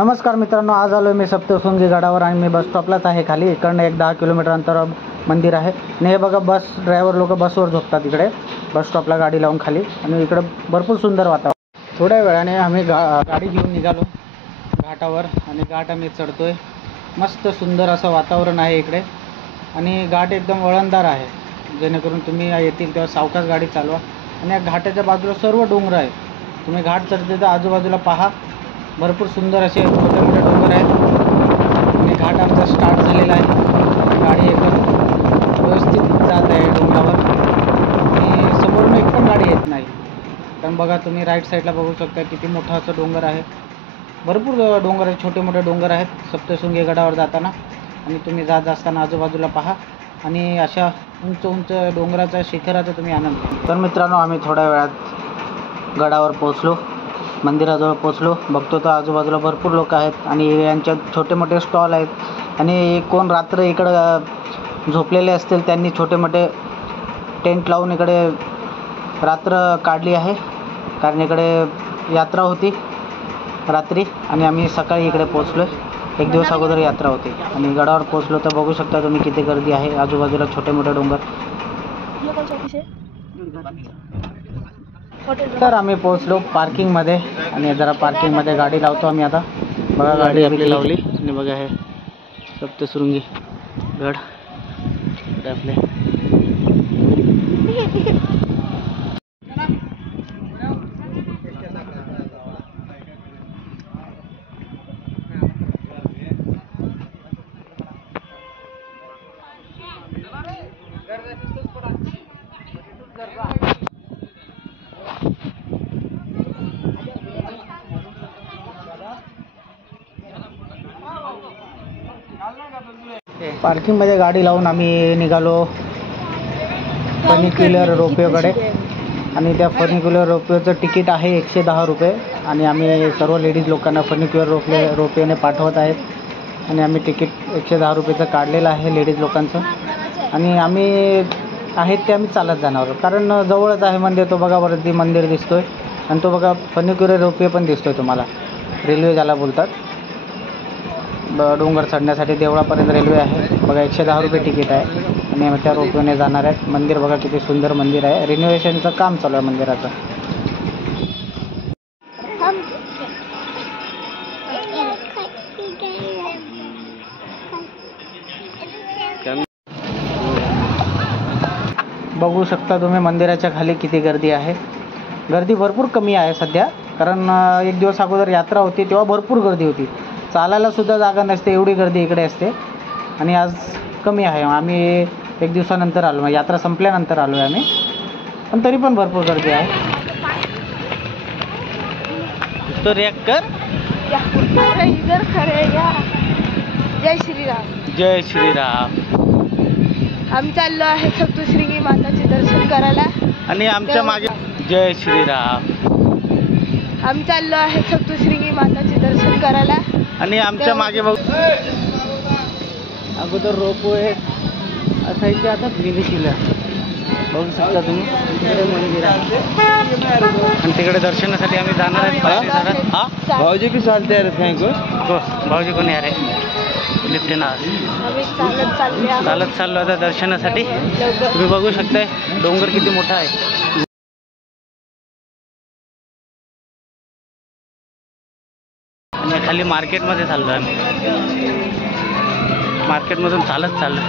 नमस्कार मित्रांनो, आज आलो मी सप्तशृंगी गडावर आणि मी बस स्टॉपलाच आहे. खाली इकडनं एक 10 किलोमीटर अंतरावर मंदिर आहे. आणि हे बघा, बस ड्रायव्हर लोक बसवर झोपतात इकडे बस स्टॉपला गाडी लावून खाली. आणि इकडे भरपूर सुंदर वातावरण. थोड्या वेळाने आम्ही गाडी घेऊन निघालो घाटावर आणि घाट आम्ही चढतोय. मस्त सुंदर असं वातावरण आहे इकडे आणि घाट एकदम वळणदार आहे, जेणेकरून तुम्ही येतील तेव्हा सावकाश गाडी चालवा. आणि या घाटाच्या बाजूला सर्व डोंगर आहे. तुम्ही घाट चढते तर आजूबाजूला पहा, भरपूर सुंदर असे मोठे मोठे डोंगर आहेत. आणि घाट आमचा स्टार्ट झालेला आहे. गाडी एकदम व्यवस्थित जात आहे डोंगरावर आणि समोरून एक पण गाडी येत नाही. कारण बघा, तुम्ही राईट साईडला बघू शकता किती मोठा असं डोंगर आहे. भरपूर डोंगर आहेत, छोटे मोठे डोंगर आहेत सप्तशृंगी गडावर जाताना. आणि तुम्ही जात असताना आजूबाजूला पहा आणि अशा उंच उंच डोंगराच्या शिखराचा तुम्ही आनंद घ्या. तर मित्रांनो, आम्ही थोड्या वेळात गडावर पोहोचलो, मंदिराजवळ पोहोचलो. बघतो तर आजूबाजूला भरपूर लोक आहेत आणि यांच्यात छोटे मोठे स्टॉल आहेत. आणि कोण रात्र इकडं झोपलेले असतील त्यांनी छोटे मोठे टेंट लावून इकडे रात्र काढली आहे. कारण इकडे यात्रा होती रात्री आणि आम्ही सकाळी इकडे पोहोचलो. एक दिवस अगोदर यात्रा होती आणि गडावर पोहोचलो तर बघू शकता तुम्ही किती गर्दी आहे. आजूबाजूला छोटे मोठे डोंगर. तर आम्ही पोहोचलो पार्किंगमध्ये आणि जरा पार्किंगमध्ये गाडी लावतो आम्ही आता. बघा, गाडी आपली लावली आणि बघा हे सप्तशृंगी गड आपले. पार्किंगमध्ये गाडी लावून आम्ही निघालो फनिक्युलर रोपवेकडे. आणि त्या फनिक्युलर रोपवेचं तिकीट आहे 110 रुपये. आणि आम्ही सर्व लेडीज लोकांना फनिक्युलर रोपवेने पाठवत आहेत. आणि आम्ही तिकीट 110 रुपयेचं काढलेलं आहे लेडीज लोकांचं. आणि आम्ही आहेत ते आम्ही चालत जाणार, कारण जवळच आहे मंदिर. तो बघा, वरती मंदिर दिसतोय आणि तो बघा फनिक्युलर रोपवे पण दिसतोय तुम्हाला. रेल्वे ज्याला बोलतात, डोंगर चढण्यासाठी देवळापर्यंत रेल्वे आहे. बघा, 110 रुपये तिकीट आहे आणि आम्ही त्या रोपवेने जाणार आहेत. मंदिर बघा किती सुंदर मंदिर आहे. रिनोव्हेशनचं काम चालू आहे मंदिराचं. बघू शकता तुम्ही मंदिराच्या खाली किती गर्दी आहे. गर्दी भरपूर कमी आहे सध्या, कारण एक दिवस अगोदर यात्रा होती तेव्हा भरपूर गर्दी होती. चालायला सुद्धा जागा नसते, एवढी गर्दी इकडे असते. आणि आज कमी आहे. आम्ही एक दिवसानंतर आलो, यात्रा संपल्यानंतर आलो आहे आम्ही, पण तरी पण भरपूर गर्दी आहे. तो रिॲक्ट कर. जय श्रीराम. जय श्रीराम. आम्ही चाललो आहे सप्तशृंगी माताचे दर्शन करायला. आणि आमच्या मागे जय श्रीराम. आम्ही चाललो आहे सप्तशृंगी माताचे दर्शन करायला. आणि आमच्या मागे बघ, अगोदर रोपवे असायचे, आता फनिक्युलर बघू शकता तुम्ही. तिकडे मंदिर आहे आणि तिकडे दर्शनासाठी आम्ही जाणार आहे. हा, भाऊजी भी चालते आ रहे हैं. हो, भाऊजी कोणी अरे लिफ्टेन चालत चाललो आता दर्शनासाठी. तुम्ही बघू शकताय डोंगर किती मोठा आहे. आणि खाली मार्केटमध्ये चाललो आम्ही. मार्केटमधून चालत चाललो.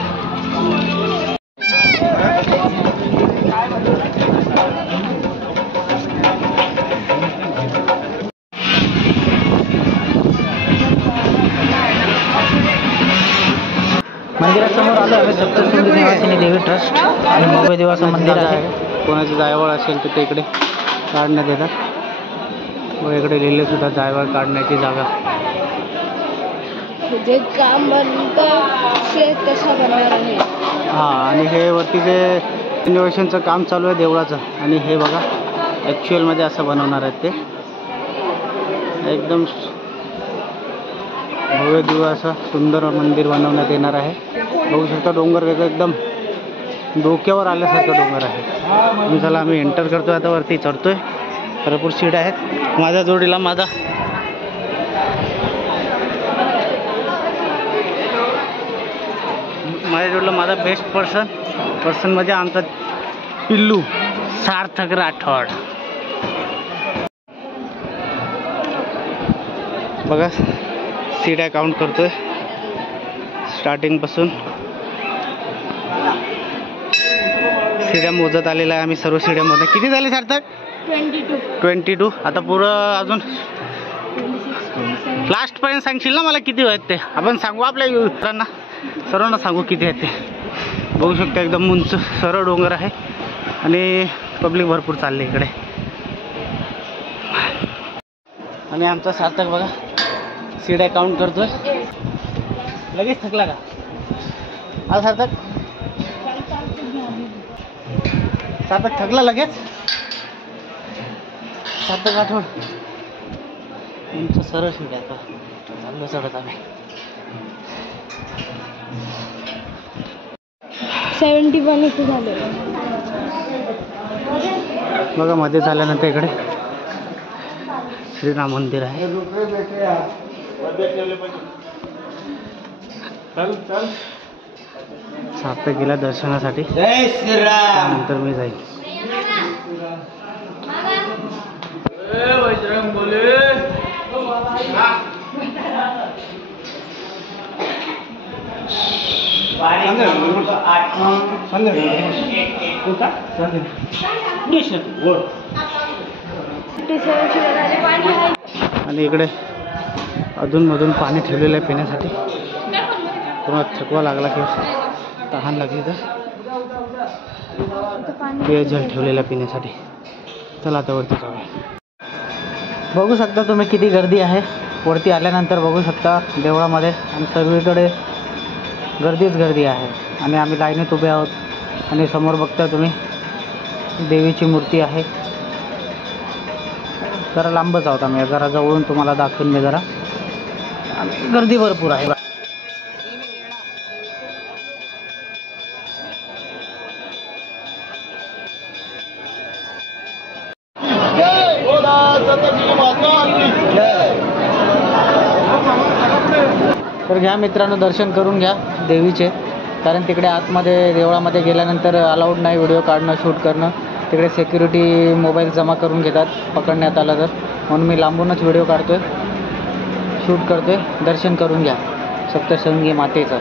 मंदिरासमोर आलो आहे सप्तशृंगी निवासिनी देवी ट्रस्ट. आणि भव्य देवाचं मंदिर आहे. कोणाची जायवळ असेल तर ते इकडे काढण्यात येतात. व इकडे लिहिले सुद्धा जायवळ काढण्याची जागा. जे काम बनतं ते तसं बनणार आहे. हां, आणि हे वरती जे रिनोव्हेशनचं काम चालू आहे देवळाचं. आणि हे बघा, ॲक्च्युअलमध्ये असं बनवणार आहेत ते. एकदम भव्य दिव्य असं सुंदर मंदिर बनवण्यात येणार आहे. बघू शकता डोंगर एकदम डोक्यावर आल्यासारखं डोंगर आहे. चला आम्ही एंटर करतोय आता, वरती चढतोय. भरपूर सीट आहेत. माझ्या जोडीला माझा निवडलं माझा बेस्ट पर्सन म्हणजे आमचा पिल्लू सार्थक राठोड. बघा सीड्या काउंट करतोय स्टार्टिंगपासून. सीड्या मोजत आलेला आहे आम्ही सर्व सीड्या मोजत. किती झाले सार्थक? 22. आता पुरं अजून लास्ट पर्यंत सांगशील ना मला किती आहेत ते? आपण सांगू आपल्या युजरांना सर्वांना सांगू किती आहेत ते. बघू शकता एकदम उंच सरळ डोंगर आहे आणि पब्लिक भरपूर चालले इकडे. आणि आमचा सार्थक बघा सीड्या काउंट करतोय. लगेच थकला का आज सार्थक? सार्थक थकला लगेच? सार्थक आठवण तुमचं सरळ सीड्या आता चांगलं चढत आम्ही. 71 इथे झाले. बघा मध्ये झाल्यानंतर इकडे श्रीराम मंदिर आहे. सार्थक गेला दर्शनासाठी. जय श्रीराम. नंतर मी जाईल. बजरंग बोले. आणि इकडे अधूनमधून पाणी ठेवलेलं आहे पिण्यासाठी. तुम्हाला थकवा लागला किंवा तहान लागली तर पेयजल ठेवलेलं पिण्यासाठी. चला आता वरती जाऊया. बघू शकता तुम्ही किती गर्दी आहे. वरती आल्यानंतर बघू शकता देवळामध्ये आणि सर्वीकडे गर्दीच गर्दी आहे. आणि आम्ही लाईनीत उभे आहोत. आणि समोर बघता तुम्ही देवीची मूर्ती आहे. जरा लांबच आहोत आम्ही. जरा जवळून तुम्हाला दाखवून मी जरा. गर्दी भरपूर आहे. तर घ्या मित्रांनो दर्शन करून घ्या देवीचे. कारण तिकडे आतमध्ये देवळामध्ये गेल्यानंतर अलाउड नाही व्हिडिओ काढणं शूट करणं. तिकडे सिक्युरिटी मोबाईल जमा करून घेतात पकडण्यात आला तर. म्हणून मी लांबूनच व्हिडिओ काढतोय शूट करतोय. दर्शन करून घ्या सप्तशृंगी मातेचं.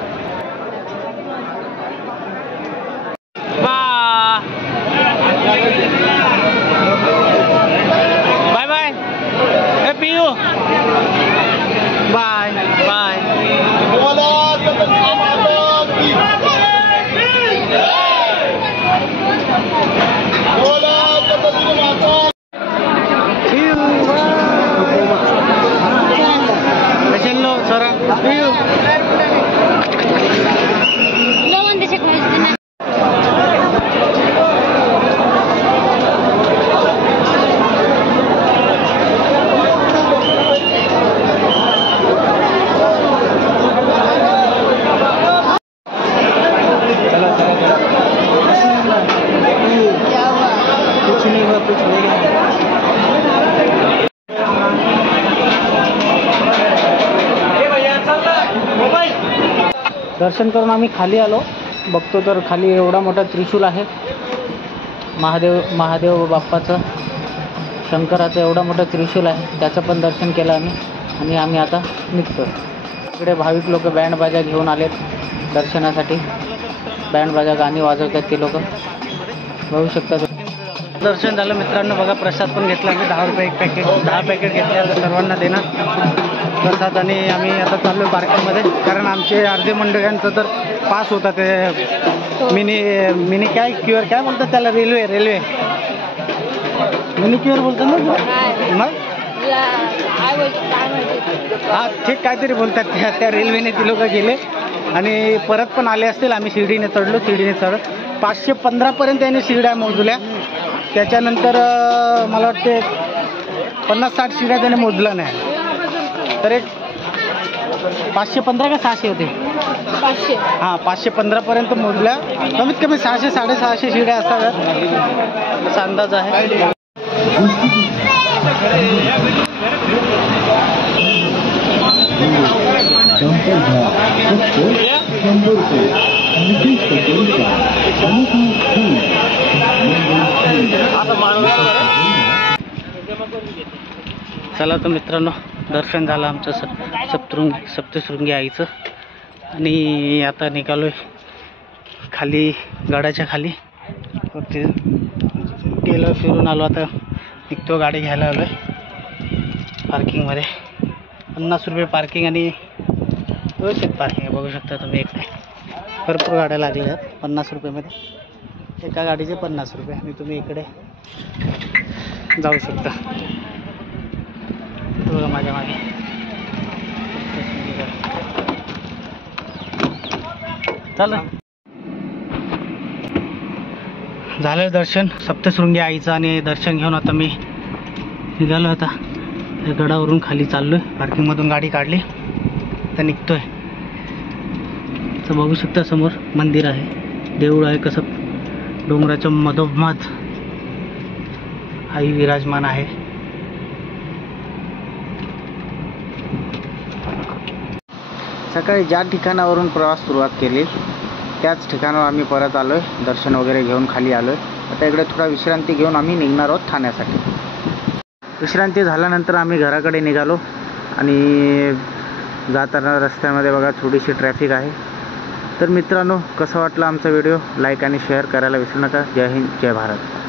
बाय बाय हे पियू. Bye bye. कशालो सरा पियू. दर्शन करून आम्ही खाली आलो. बघतो तर खाली एवढा मोठा त्रिशूल आहे. महादेव बाप्पाचं शंकराचं एवढा मोठा त्रिशूल आहे. त्याचं पण दर्शन केलं आम्ही. आणि आम्ही आता निघतो. इकडे भाविक लोक बँड बाजा घेऊन आलेत दर्शनासाठी. बँड बाजा गाणी वाजवतात ते लोक. बघू शकता. दर्शन झालं मित्रांनो. बघा प्रसाद पण घेतला आम्ही. 10 रुपये एक पॅकेट. 10 पॅकेट घेतले आता सर्वांना देणार प्रसाद. आणि आम्ही आता चाललो पार्किंगमध्ये. कारण आमचे अर्धे मंडळांचं तर पास होता ते मिनी काय क्यूअर काय बोलतात त्याला. रेल्वे मिनी क्यूअर बोलतात ना मग. हा ठीक काहीतरी बोलतात त्या रेल्वेने ती लोक गेले आणि परत पण आले असतील. आम्ही शिर्डीने चढलो. शिर्डीने चढत 515पर्यंत त्यांनी शिड्या मोजल्या. त्याच्यानंतर मला वाटते 50-60 शिड्या त्याने मोजलं नाही. तर एक 515 का 600 होते. 500. हां 515पर्यंत मोजल्या. कमीत कमी 600-650 शिड्या असाव्यात असा अंदाज आहे. चला तर मित्रांनो, दर्शन झालं आमचं सप्तशृंगी आईचं आणि आता निघालोय खाली, गडाच्या खाली. ते गेलो, फिरून आलो, आता निघतो, गाडी घ्यायला आलो आहे पार्किंगमध्ये. 50 रुपये पार्किंग आणि व्यवस्थित पार्किंग आहे, बघू शकता तुम्ही. इकडे भरपूर गाड्या लागल्या आहेत 50 रुपयेमध्ये, एका गाडीचे 50 रुपये आणि तुम्ही इकडे जाऊ शकता. बघा माझ्या मागे चला. झालं दर्शन सप्तशृंगी आईचं आणि दर्शन घेऊन आता मी निघालो. आता त्या गडावरून खाली चाललो आहे, पार्किंगमधून गाडी काढली, तर निघतोय. तर बघू शकता समोर मंदिर आहे, देऊळ आहे, कसं डोंगराच्या मधोमध आई विराजमान आहे. सकाळी ज्या ठिकाणावरून प्रवास सुरुवात केली त्याच ठिकाणावर आम्ही परत आलो आहे, दर्शन वगैरे घेऊन खाली आलो आहे. आता इकडे थोडा विश्रांती घेऊन आम्ही निघणार आहोत ठाण्यासाठी. विश्रांती झाल्यानंतर आम्ही घराकडे निघालो आणि जाताना रस्त्यामध्ये बघा थोडीशी ट्रॅफिक आहे. तर मित्रांनो, कसा वाटला आमचा व्हिडिओ, लाईक आणि शेअर करायला विसरू नका. जय हिंद, जय भारत.